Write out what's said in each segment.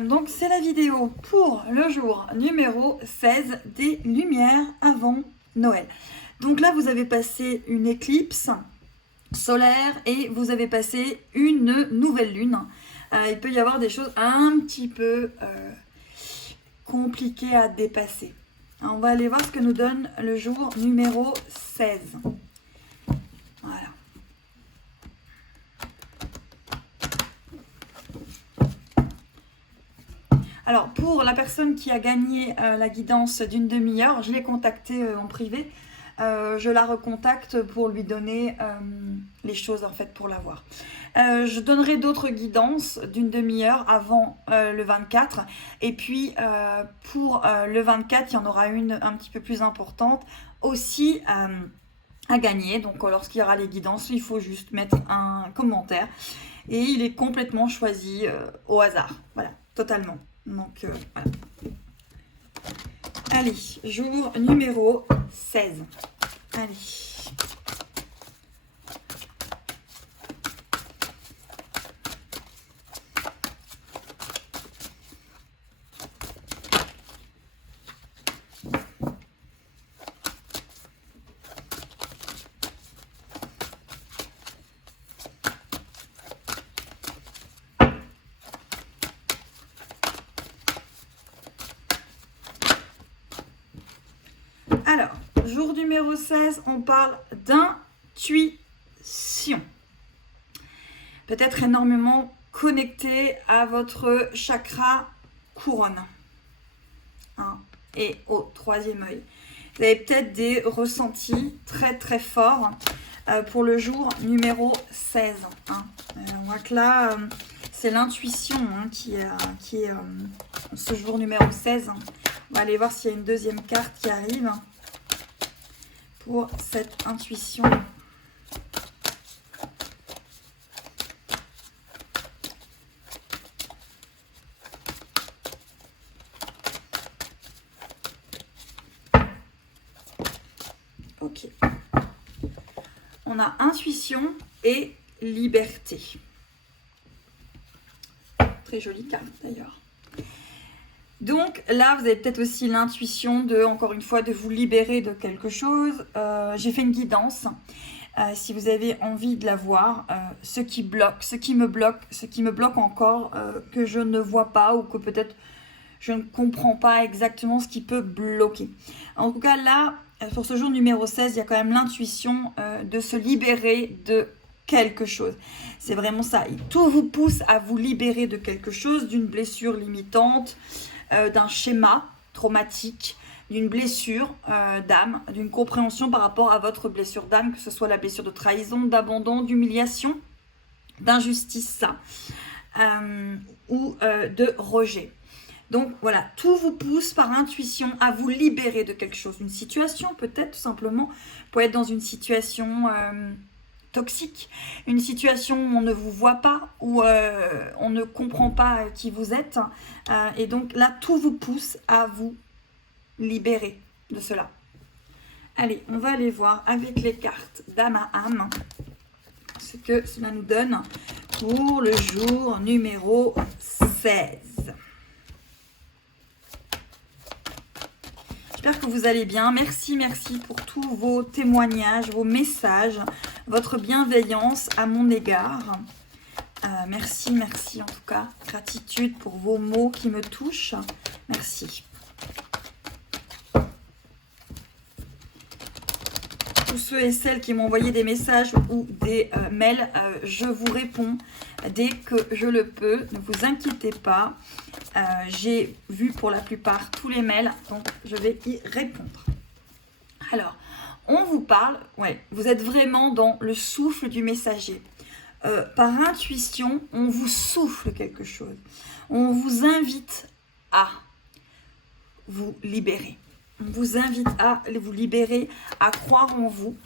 donc c'est la vidéo pour le jour numéro 16 des lumières avant Noël. Donc là, vous avez passé une éclipse solaire et vous avez passé une nouvelle lune. Il peut y avoir des choses un petit peu compliquées à dépasser. On va aller voir ce que nous donne le jour numéro 16. Voilà. Alors, pour la personne qui a gagné la guidance d'une demi-heure, je l'ai contactée en privé. Je la recontacte pour lui donner les choses en fait pour l'avoir. Je donnerai d'autres guidances d'une demi-heure avant le 24 et puis pour le 24 il y en aura une un petit peu plus importante aussi à gagner. Donc lorsqu'il y aura les guidances, il faut juste mettre un commentaire et il est complètement choisi au hasard, voilà, totalement. Donc voilà. Allez, jour numéro 16. Allez. Alors, jour numéro 16, on parle d'intuition. Peut-être énormément connecté à votre chakra couronne. Et au troisième œil. Vous avez peut-être des ressentis très très forts pour le jour numéro 16. On voit que là, c'est l'intuition qui est ce jour numéro 16. On va aller voir s'il y a une deuxième carte qui arrive pour cette intuition. Ok. On a intuition et liberté. Très jolie carte d'ailleurs. Donc là, vous avez peut-être aussi l'intuition de, encore une fois, de vous libérer de quelque chose. J'ai fait une guidance. Si vous avez envie de la voir, ce qui me bloque encore, que je ne vois pas ou que peut-être je ne comprends pas exactement ce qui peut bloquer. En tout cas, là, pour ce jour numéro 16, il y a quand même l'intuition de se libérer de quelque chose. C'est vraiment ça. Et tout vous pousse à vous libérer de quelque chose, d'une blessure limitante, d'un schéma traumatique, d'une blessure d'âme, d'une compréhension par rapport à votre blessure d'âme, que ce soit la blessure de trahison, d'abandon, d'humiliation, d'injustice ou de rejet. Donc voilà, tout vous pousse par intuition à vous libérer de quelque chose. Une situation peut-être tout simplement, vous pouvez être dans une situation toxique, une situation où on ne vous voit pas, où on ne comprend pas qui vous êtes. Et donc là, tout vous pousse à vous libérer de cela. Allez, on va aller voir avec les cartes d'âme à âme ce que cela nous donne pour le jour numéro 16. J'espère que vous allez bien. Merci pour tous vos témoignages, vos messages, votre bienveillance à mon égard. Merci en tout cas. Gratitude pour vos mots qui me touchent. Merci. Tous ceux et celles qui m'ont envoyé des messages ou des mails, je vous réponds dès que je le peux. Ne vous inquiétez pas. J'ai vu pour la plupart tous les mails, donc je vais y répondre. Alors, on vous parle, vous êtes vraiment dans le souffle du messager. Par intuition, on vous souffle quelque chose. On vous invite à vous libérer. On vous invite à vous libérer, à croire en vous.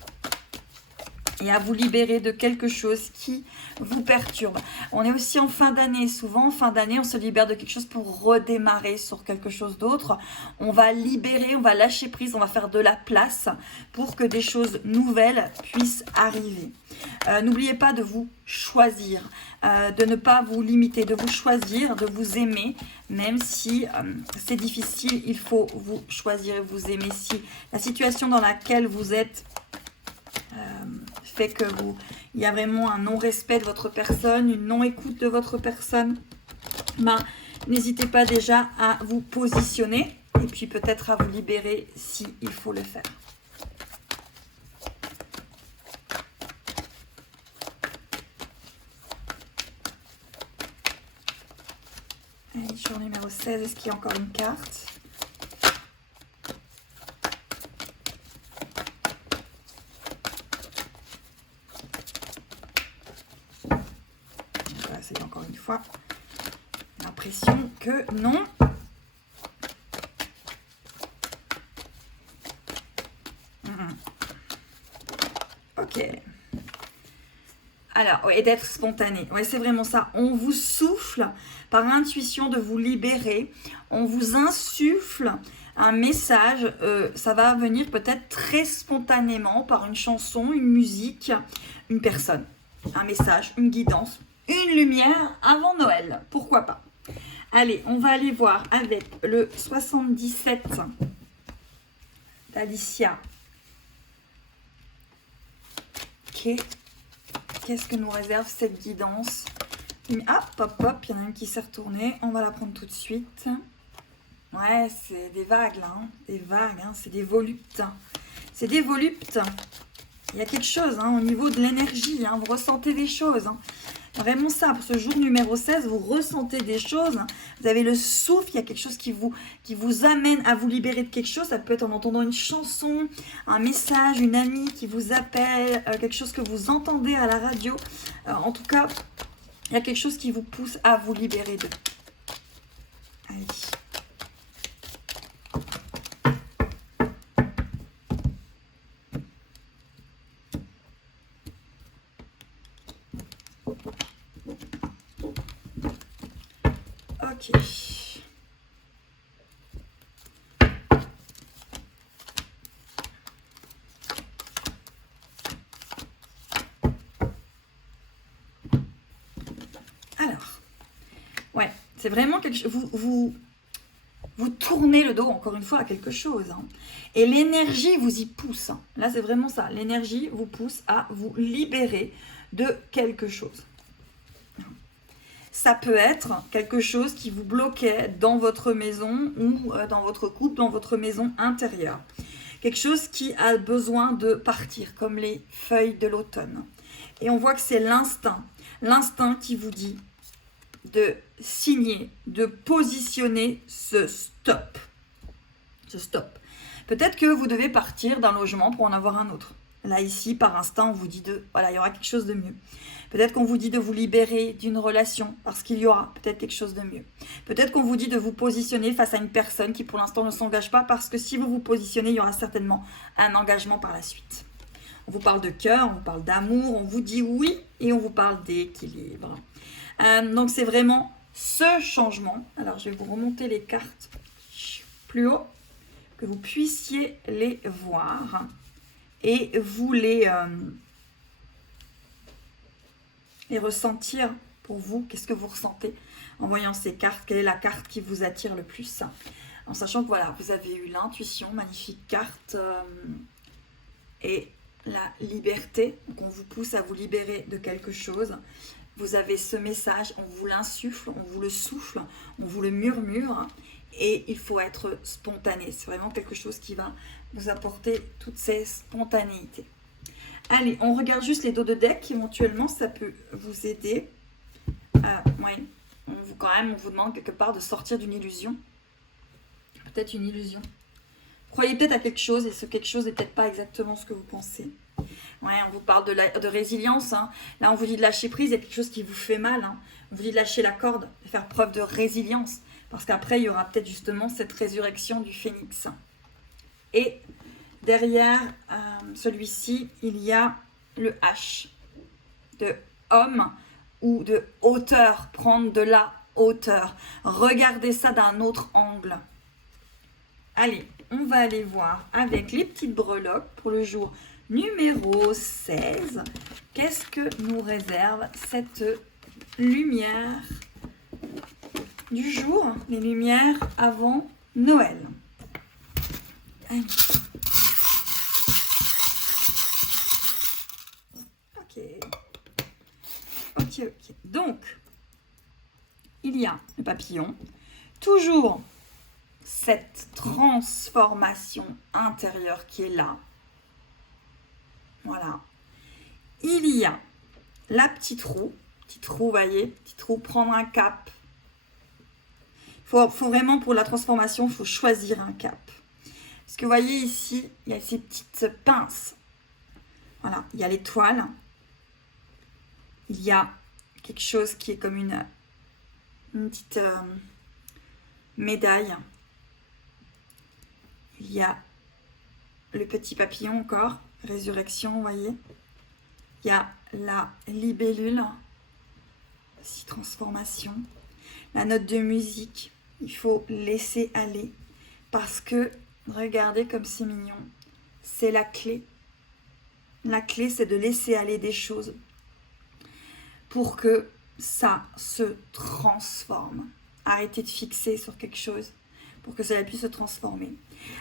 et à vous libérer de quelque chose qui vous perturbe. On est aussi en fin d'année. Souvent, en fin d'année, on se libère de quelque chose pour redémarrer sur quelque chose d'autre. On va libérer, on va lâcher prise, on va faire de la place pour que des choses nouvelles puissent arriver. N'oubliez pas de vous choisir, de ne pas vous limiter, de vous choisir, de vous aimer, même si c'est difficile, il faut vous choisir et vous aimer. Si la situation dans laquelle vous êtes fait que il y a vraiment un non-respect de votre personne, une non-écoute de votre personne, n'hésitez pas déjà à vous positionner et puis peut-être à vous libérer si il faut le faire. Allez, jour numéro 16, est-ce qu'il y a encore une carte ? C'est encore une fois l'impression que non. Ok. Alors, et d'être spontané. Ouais, c'est vraiment ça. On vous souffle par intuition de vous libérer. On vous insuffle un message. Ça va venir peut-être très spontanément par une chanson, une musique, une personne. Un message, une guidance. Une lumière avant Noël, pourquoi pas. Allez, on va aller voir avec le 77 d'Alicia. Qu'est-ce que nous réserve cette guidance? Hop, hop, il y en a une qui s'est retournée. On va la prendre tout de suite. Ouais, c'est des vagues là, hein. Des vagues, hein. C'est des voluptes. C'est des voluptes. Il y a quelque chose au niveau de l'énergie, hein. Vous ressentez des choses, hein. Vraiment ça, pour ce jour numéro 16, vous ressentez des choses, vous avez le souffle, il y a quelque chose qui vous amène à vous libérer de quelque chose. Ça peut être en entendant une chanson, un message, une amie qui vous appelle, quelque chose que vous entendez à la radio. En tout cas, il y a quelque chose qui vous pousse à vous libérer de. Allez. Ok. Alors, ouais, c'est vraiment quelque chose. Vous tournez le dos encore une fois à quelque chose, hein. Et l'énergie vous y pousse, hein. Là, c'est vraiment ça. L'énergie vous pousse à vous libérer de quelque chose. Ça peut être quelque chose qui vous bloquait dans votre maison ou dans votre couple, dans votre maison intérieure. Quelque chose qui a besoin de partir, comme les feuilles de l'automne. Et on voit que c'est l'instinct. L'instinct qui vous dit de signer, de positionner ce stop. Ce stop. Peut-être que vous devez partir d'un logement pour en avoir un autre. Là, ici, par instinct, on vous dit voilà, il y aura quelque chose de mieux. Peut-être qu'on vous dit de vous libérer d'une relation parce qu'il y aura peut-être quelque chose de mieux. Peut-être qu'on vous dit de vous positionner face à une personne qui pour l'instant ne s'engage pas parce que si vous vous positionnez, il y aura certainement un engagement par la suite. On vous parle de cœur, on vous parle d'amour, on vous dit oui et on vous parle d'équilibre. Donc c'est vraiment ce changement. Alors je vais vous remonter les cartes plus haut, que vous puissiez les voir et vous les ressentir pour vous. Qu'est-ce que vous ressentez en voyant ces cartes? Quelle est la carte qui vous attire le plus? En sachant que voilà, vous avez eu l'intuition, magnifique carte, et la liberté. Donc on vous pousse à vous libérer de quelque chose. Vous avez ce message, on vous l'insuffle, on vous le souffle, on vous le murmure. Et il faut être spontané. C'est vraiment quelque chose qui va vous apporter toutes ces spontanéités. Allez, on regarde juste les dos de deck. Éventuellement, ça peut vous aider. Oui, on vous demande quelque part de sortir d'une illusion. Peut-être une illusion. Vous croyez peut-être à quelque chose et ce quelque chose n'est peut-être pas exactement ce que vous pensez. Ouais, on vous parle de résilience, hein. Là, on vous dit de lâcher prise, il y a quelque chose qui vous fait mal, hein. On vous dit de lâcher la corde, de faire preuve de résilience. Parce qu'après, il y aura peut-être justement cette résurrection du phénix. Et derrière celui-ci, il y a le H de homme ou de hauteur, prendre de la hauteur. Regardez ça d'un autre angle. Allez, on va aller voir avec les petites breloques pour le jour numéro 16. Qu'est-ce que nous réserve cette lumière du jour, les lumières avant Noël. Allez. Ok. Donc, il y a le papillon. Toujours cette transformation intérieure qui est là. Voilà. Il y a la petite roue. Petite roue, voyez, petite roue, prendre un cap. Faut vraiment, pour la transformation, il faut choisir un cap. Parce que vous voyez ici, il y a ces petites pinces. Voilà, il y a l'étoile. Il y a quelque chose qui est comme une petite médaille. Il y a le petit papillon encore, résurrection, vous voyez. Il y a la libellule, aussi transformation. La note de musique, il faut laisser aller. Parce que, regardez comme c'est mignon, c'est la clé. La clé, c'est de laisser aller des choses pour que ça se transforme. Arrêtez de fixer sur quelque chose pour que cela puisse se transformer.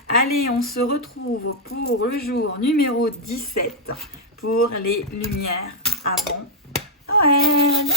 Allez, on se retrouve pour le jour numéro 17 pour les lumières avant Noël.